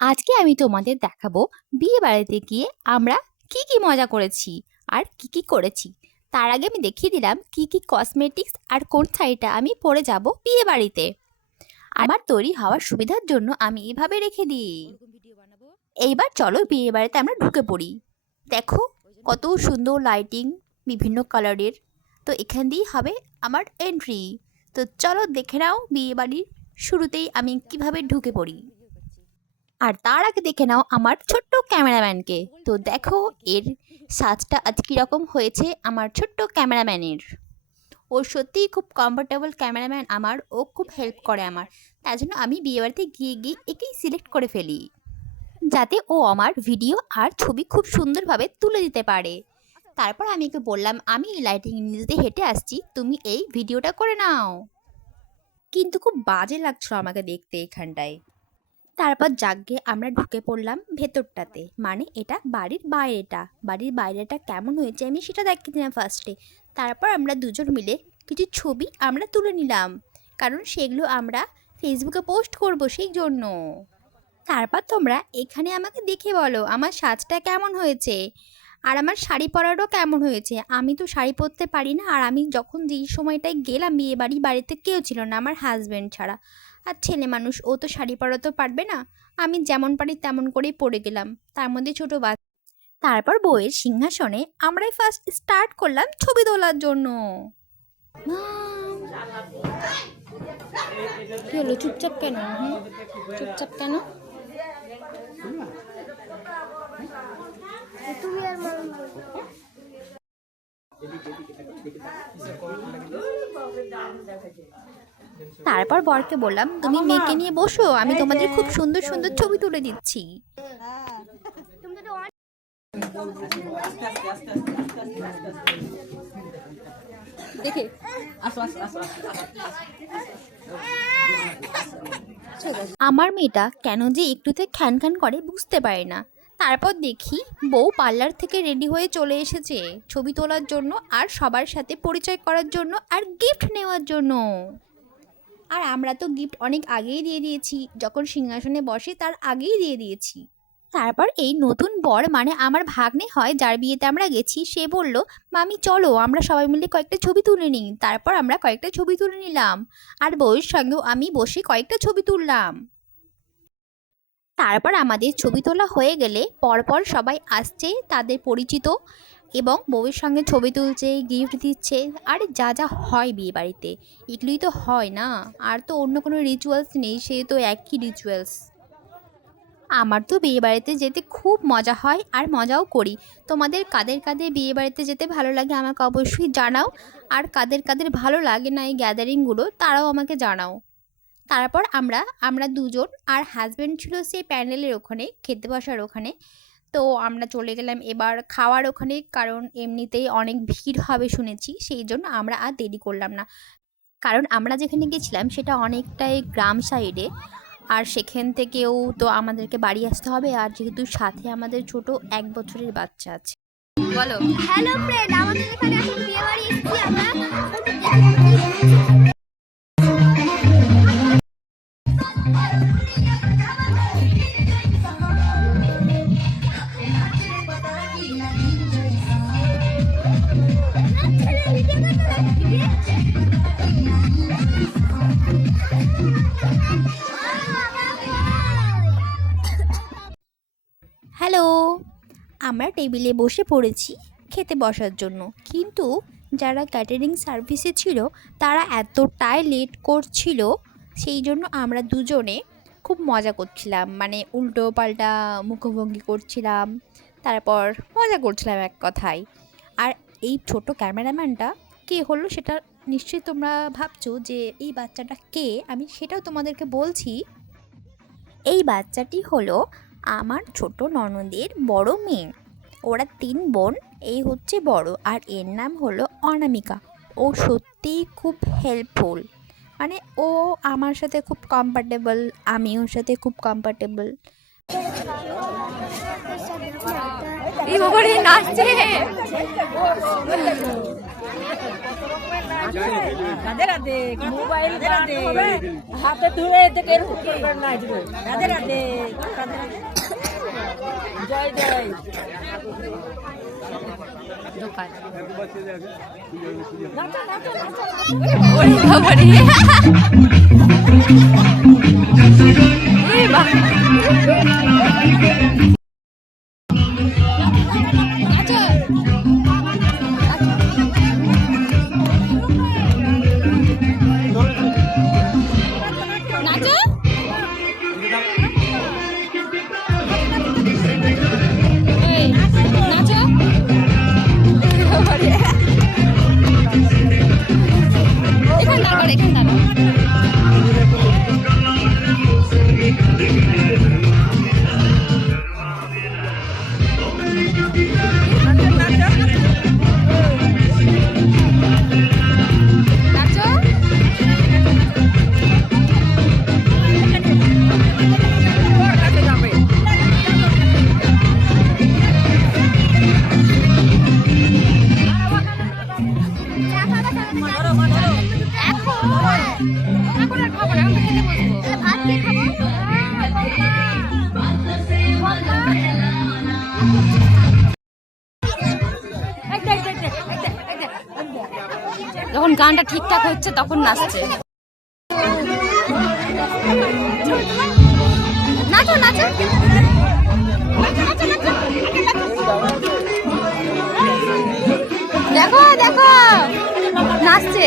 আজকে আমি তোমাদের দেখাবো বিয়ে বাড়িতে গিয়ে আমরা কি কি মজা করেছি আর কি কি করেছি। তার আগে আমি দেখিয়ে দিলাম কি কি কসমেটিক্স আর কোন শাড়িটা আমি পরে যাব বিয়ে বাড়িতে আমার তৈরি হওয়ার সুবিধার জন্য আমি এভাবে রেখে দিই। এইবার চলো বিয়ে বাড়িতে আমরা ঢুকে পড়ি। দেখো কত সুন্দর লাইটিং বিভিন্ন কালারের তো এখান দিয়েই হবে আমার এন্ট্রি তো চলো দেখে নাও বিয়ে বাড়ির শুরুতেই আমি কীভাবে ঢুকে পড়ি। আর তার আগে দেখে নাও আমার ছোট্ট ক্যামেরাম্যানকে। তো দেখো, এর সাজটা আজ কীরকম হয়েছে আমার ছোট্ট ক্যামেরাম্যানের। ও সত্যিই খুব কমফোর্টেবল ক্যামেরাম্যান আমার, ও খুব হেল্প করে আমার। তার জন্য আমি বিয়েবাড়িতে গিয়ে গিয়ে একেই সিলেক্ট করে ফেলি। যাতে ও আমার ভিডিও আর ছবি খুব সুন্দরভাবে তুলে দিতে পারে। তারপর আমি ওকে বললাম, আমি এই লাইটিং নিচে হেঁটে আসছি, তুমি এই ভিডিওটা করে নাও। কিন্তু খুব বাজে লাগছিল আমাকে দেখতে এখানটায়। তারপর জাগে আমরা ঢুকে পড়লাম ভেতরটাতে। মানে এটা বাড়ির বাইরেটা। বাড়ির বাইরেটা কেমন হয়েছে আমি সেটা দেখতে দিলাম ফার্স্টে তারপর আমরা দুজন মিলে কিছু ছবি আমরা তুলে নিলাম। কারণ সেগুলো আমরা ফেসবুকে পোস্ট করব সেই জন্য তারপর তোমরা এখানে আমাকে দেখে বলো, আমার সাজটা কেমন হয়েছে? আর আমার শাড়ি পরারও কেমন হয়েছে? আমি তো শাড়ি পরতে পারি না, আর আমি যখন যেই সময়টায় গেলাম বিয়ে বাড়ি বাড়িতে কেউ ছিল না, আমার হাজব্যান্ড ছাড়া। আর ছেলে মানুষ, ও তো শাড়ি পরাতেও পারবে না। আমি যেমন পারি তেমন করেই পরে গেলাম। তার মধ্যে ছোটো বাচ্চা। তারপর বইয়ের সিংহাসনে আমরাই ফার্স্ট স্টার্ট করলাম ছবি তোলার জন্য। হলো? চুপচাপ কেন? চুপচাপ কেন তুমি আর মা তারপর বরকে বললাম তুমি মেয়েকে নিয়ে বসো আমি তোমাদের খুব সুন্দর সুন্দর ছবি তুলে দিচ্ছি। দেখে। আমার মেয়েটা কেন যে একটুতে খ্যান খ্যান করে বুঝতে পারে না। তারপর দেখি বউ পার্লার থেকে রেডি হয়ে চলে এসেছে। ছবি তোলার জন্য আর সবার সাথে পরিচয় করার জন্য আর গিফট নেওয়ার জন্য। আর আমরা তো গিফট অনেক আগেই দিয়ে দিয়েছি। যখন সিংহাসনে বসে তার আগেই দিয়ে দিয়েছি। তারপর এই নতুন বর মানে আমার ভাগ্নে হয়, যার বিয়েতে আমরা গেছি, সে বলল, মামি, চলো, আমরা সবাই মিলে কয়েকটা ছবি তুলে নিই। তারপর আমরা কয়েকটা ছবি তুলে নিলাম। আর বউয়ের সঙ্গেও আমি বসে কয়েকটা ছবি তুললাম। তারপর আমাদের ছবি তোলা হয়ে গেলে পরপর সবাই আসছে, তাদের পরিচিত। এবং বউয়ের সঙ্গে ছবি তুলছে গিফট দিচ্ছে। আর যা যা হয় বিয়ে বাড়িতে এগুলোই তো হয় না। আর তো অন্য কোনো রিচুয়ালস নেই, সে তো একই রিচুয়ালস আমার তো বিয়ে বাড়িতে যেতে খুব মজা হয় আর মজাও করি। তোমাদের কাদের কাদের বিয়ে বাড়িতে যেতে ভালো লাগে আমাকে অবশ্যই জানাও। আর কাদের কাদের ভালো লাগে না এই গ্যাদারিংগুলো তারাও আমাকে জানাও। তারপর আমরা আমরা দুজন, আর হাজব্যান্ড ছিল সেই প্যান্ডেলের ওখানে, খেতে বসার ওখানে। তো আমরা চলে গেলাম এবার খাওয়ার ওখানে, কারণ এমনিতেই অনেক ভিড় হবে শুনেছি, সেই জন্য আমরা আর দেরি করলাম না। কারণ আমরা যেখানে গেছিলাম সেটা অনেকটাই গ্রাম সাইডে আর সেখান থেকেও তো আমাদেরকে বাড়ি আসতে হবে, আর যেহেতু সাথে আমাদের ছোট এক বছরের বাচ্চা আছে। বলো। হ্যালো ফ্রেন্ড আমাদের এখানে এখন বিয়ে বাড়ি আমরা। আমরা টেবিলে বসে পড়েছি খেতে বসার জন্য। কিন্তু যারা ক্যাটারিং সার্ভিসে ছিল, তারা এতটাই লেট করছিল, সেই জন্য আমরা দুজনে খুব মজা করছিলাম। মানে উল্টো পাল্টা মুখভঙ্গি করছিলাম, তারপর মজা করছিলাম এক কথায়। আর এই ছোট ক্যামেরাম্যানটা কে হলো সেটা নিশ্চয়ই তোমরা ভাবছ যে এই বাচ্চাটা কে? আমি সেটাও তোমাদেরকে বলছি। এই বাচ্চাটি হলো আমার ছোট ননদের বড় মেয়ে। ওরা তিন বোন, এই হচ্ছে বড়। আর এর নাম হলো অনামিকা। ও সত্যিই খুব হেল্পফুল মানে ও আমার সাথে খুব কমফর্টেবল আমি ওর সাথে খুব কমফর্টেবল এই নাচছে। রাধে রাধে মোবাইল রাধে হাতে ধরে থেকে রাধে রাধে জয় জয়। নাচো নাচো গানটা ঠিকঠাক হচ্ছে তখন নাচছে। নাচো নাচো। দেখো দেখো। নাচছে।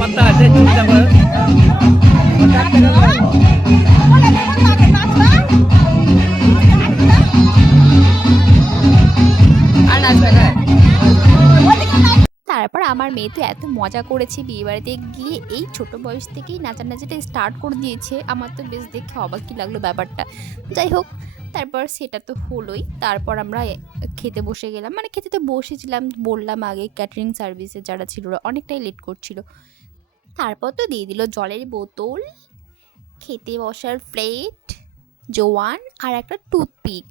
পাতা আছে চিন্তা আর আমার মেয়ে তো এত মজা করেছে বিয়ে বাড়িতে গিয়ে এই ছোট বয়স থেকেই নাচানাচিটা স্টার্ট করে দিয়েছে। আমার তো বেশ দেখে অবাকই লাগল ব্যাপারটা। যাই হোক, তারপর সেটা তো হলোই। তারপর আমরা খেতে বসে গেলাম। মানে খেতে তো বসেছিলাম, বললাম আগে ক্যাটারিং সার্ভিসে যারা ছিল অনেকটাই লেট করছিল। তারপর তো দিয়ে দিল জলের বোতল, খেতে বসার প্লেট জোয়ান আর একটা টুথপিক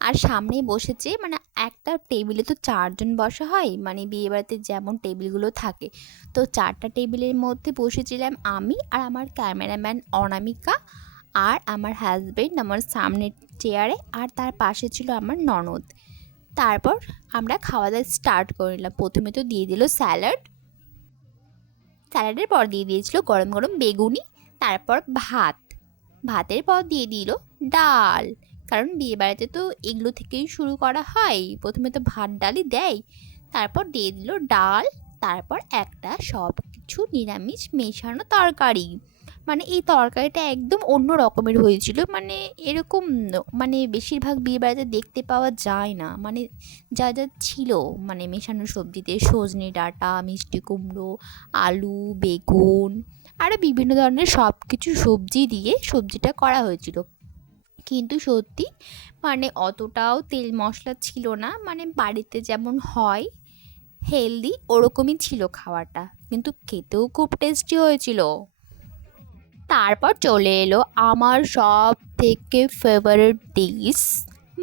আর সামনে বসেছে মানে একটা টেবিলে তো চারজন বসা হয় মানে বিয়েবাড়িতে যেমন টেবিলগুলো থাকে। তো চারটা টেবিলের মধ্যে বসেছিলাম আমি আর আমার ক্যামেরাম্যান অনামিকা আর আমার হাজবেন্ড আমার সামনের চেয়ারে আর তার পাশে ছিল আমার ননদ। তারপর আমরা খাওয়া দাওয়া স্টার্ট করে নিলাম। প্রথমে তো দিয়ে দিল স্যালাড স্যালাডের পর দিয়ে দিয়েছিল গরম গরম বেগুনি, তারপর ভাত। ভাতের পর দিয়ে দিল ডাল। কারণ বিয়ে বাড়িতে তো এগুলো থেকেই শুরু করা হয়। প্রথমে তো ভাত ডালই দেয়, তারপর দিয়ে দিল ডাল, তারপর একটা সব কিছু নিরামিষ মেশানো তরকারি। মানে এই তরকারিটা একদম অন্য রকমের হয়েছিল। মানে এরকম মানে বেশিরভাগ বিয়ে বাড়িতে দেখতে পাওয়া যায় না। মানে যা যা ছিল মানে মেশানো সবজিতে সজনে ডাঁটা, মিষ্টি কুমড়ো, আলু, বেগুন আরও বিভিন্ন ধরনের সব কিছু সবজি দিয়ে সবজিটা করা হয়েছিল। কিন্তু সত্যি মানে অতটাও তেল মশলা ছিল না। মানে বাড়িতে যেমন হয় হেলদি ওরকমই ছিল খাওয়াটা। কিন্তু খেতেও খুব টেস্টি হয়েছিল। তারপর চলে এলো আমার সব থেকে ফেভারিট ডিশ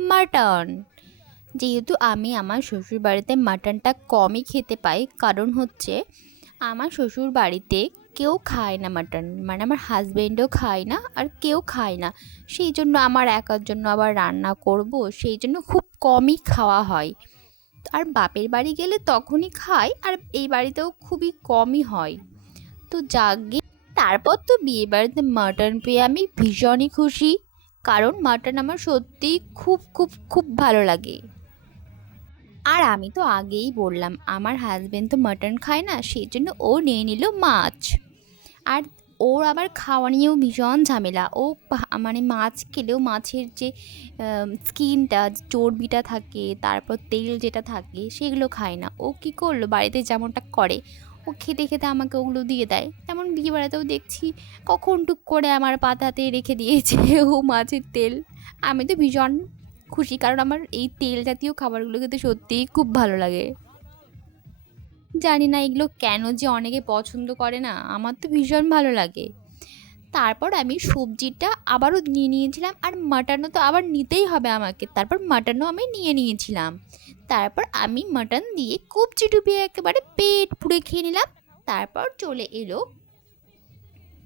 মাটন যেহেতু আমি আমার শ্বশুর বাড়িতে মাটনটা কমই খেতে পাই, কারণ হচ্ছে আমার শ্বশুর বাড়িতে কেউ খায় না মাটন। মানে আমার হাজবেন্ডও খায় না আর কেউ খায় না। সেই জন্য আমার একার জন্য আবার রান্না করব, সেই জন্য খুব কমই খাওয়া হয়। আর বাপের বাড়ি গেলে তখনই খাই আর এই বাড়িতেও খুবই কমই হয়। তো যাগে তারপর তো বিয়ে বাড়িতে মাটন পেয়ে আমি ভীষণই খুশি। কারণ মাটন আমার সত্যিই খুব খুব খুব ভালো লাগে। আর আমি তো আগেই বললাম, আমার হাজবেন্ড তো মাটন খায় না, সেই জন্য ও নিয়ে নিল মাছ। আর ওর আবার খাওয়া নিয়েও ভীষণ ঝামেলা। ও মানে মাছ খেলেও মাছের যে স্কিনটা, চর্বিটা থাকে, তারপর তেল যেটা থাকে, সেগুলো খায় না। ও কি করল? বাড়িতে যেমনটা করে, ও খেতে খেতে আমাকে ওগুলো দিয়ে দেয়। তেমন বিয়ে বাড়িতেও দেখছি, কখন টুক করে আমার পাতাতে রেখে দিয়েছে ও মাছের তেল। আমি তো ভীষণ খুশি, কারণ আমার এই তেল জাতীয় খাবারগুলো খেতে সত্যিই খুব ভালো লাগে। জানি না এগুলো কেন যে অনেকে পছন্দ করে না, আমার তো ভীষণ ভালো লাগে। তারপর আমি সবজিটা আবারও নিয়ে নিয়েছিলাম আর মাটনও তো আবার নিতেই হবে আমাকে, তারপর মাটনও আমি নিয়ে নিয়েছিলাম। তারপর আমি মাটন দিয়ে কুপচি ডুবিয়ে একেবারে পেট পুড়ে খেয়ে নিলাম, তারপর চলে এলো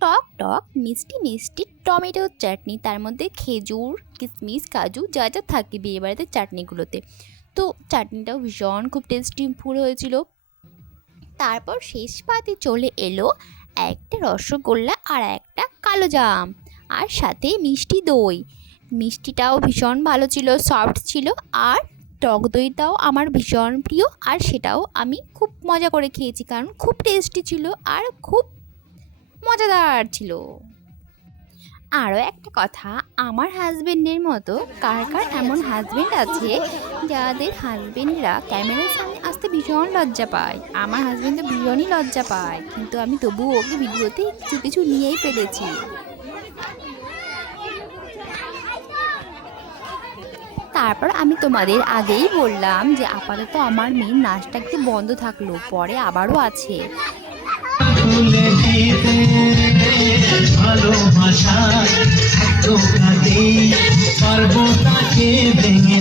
টক টক মিষ্টি মিষ্টি টমেটো চাটনি, তার মধ্যে খেজুর কিশমিশ কাজু যা যা থাকে বিয়েবাড়িতে চাটনিগুলোতে। তো চাটনিটাও ভীষণ খুব টেস্টি ফুল হয়েছিল। তারপর শেষ পাতে চলে এলো একটা রসগোল্লা আর একটা কালো জাম আর সাথে মিষ্টি দই। মিষ্টিটাও ভীষণ ভালো ছিল সফট ছিল আর টক দইটাও আমার ভীষণ প্রিয় আর সেটাও আমি খুব মজা করে খেয়েছি কারণ খুব টেস্টি ছিল আর খুব মজাদার ছিল। আরও একটা কথা, আমার হাজবেন্ডের মতো কার কার এমন হাজবেন্ড আছে যাদের হাজবেন্ডরা ক্যামেরার সামনে আসতে ভীষণ লজ্জা পায়। আমার হাজবেন্ড তো ভীষণই লজ্জা পায়, কিন্তু আমি তবুও ওকে ভিডিওতে কিছু কিছু নিয়েই ফেলেছি। তারপর আমি তোমাদের আগেই বললাম যে আপাতত আমার মেয়ের নাচটা একটু বন্ধ থাকল, পরে আবারও আছে। পারব তাকে ভেঙে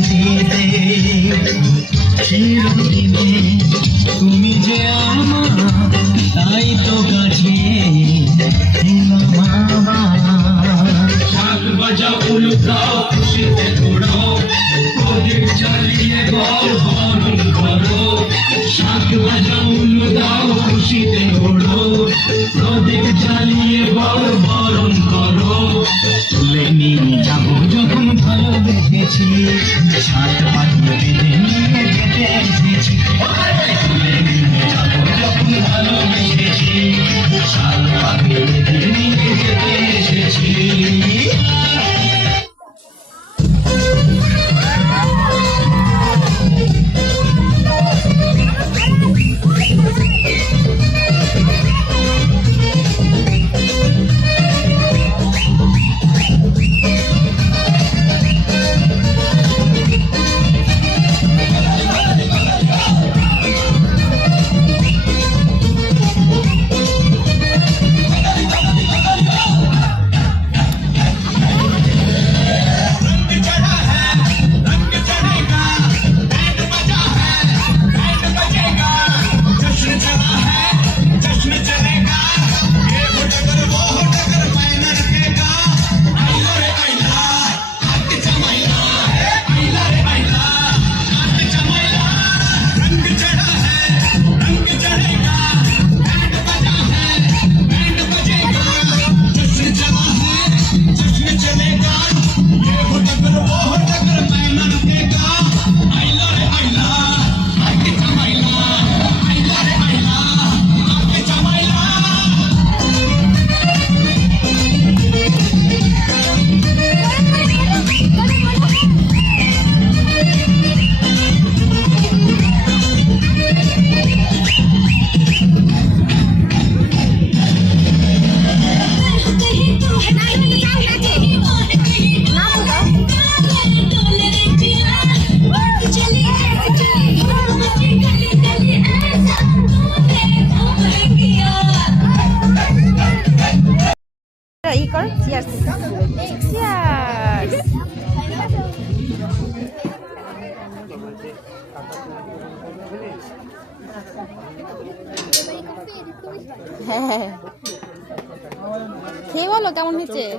হয়েছে?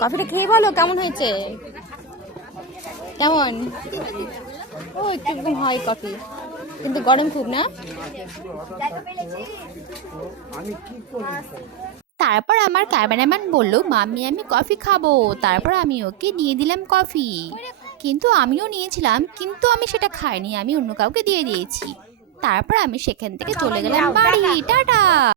কফিটা খেয়ে বলো কেমন হয়েছে? কেমন? ও একটু একদম হয় কফি কিন্তু গরম খুব না? তারপর আমার ক্যামেরাম্যান বলল মাম্মি আমি কফি খাব। তারপর আমি ওকে দিয়ে দিলাম কফি কিন্তু আমিও নিয়েছিলাম কিন্তু আমি সেটা খাইনি আমি অন্য কাউকে দিয়ে দিয়েছি। তারপর আমি সেখান থেকে চলে গেলাম বাড়ি। টাটা!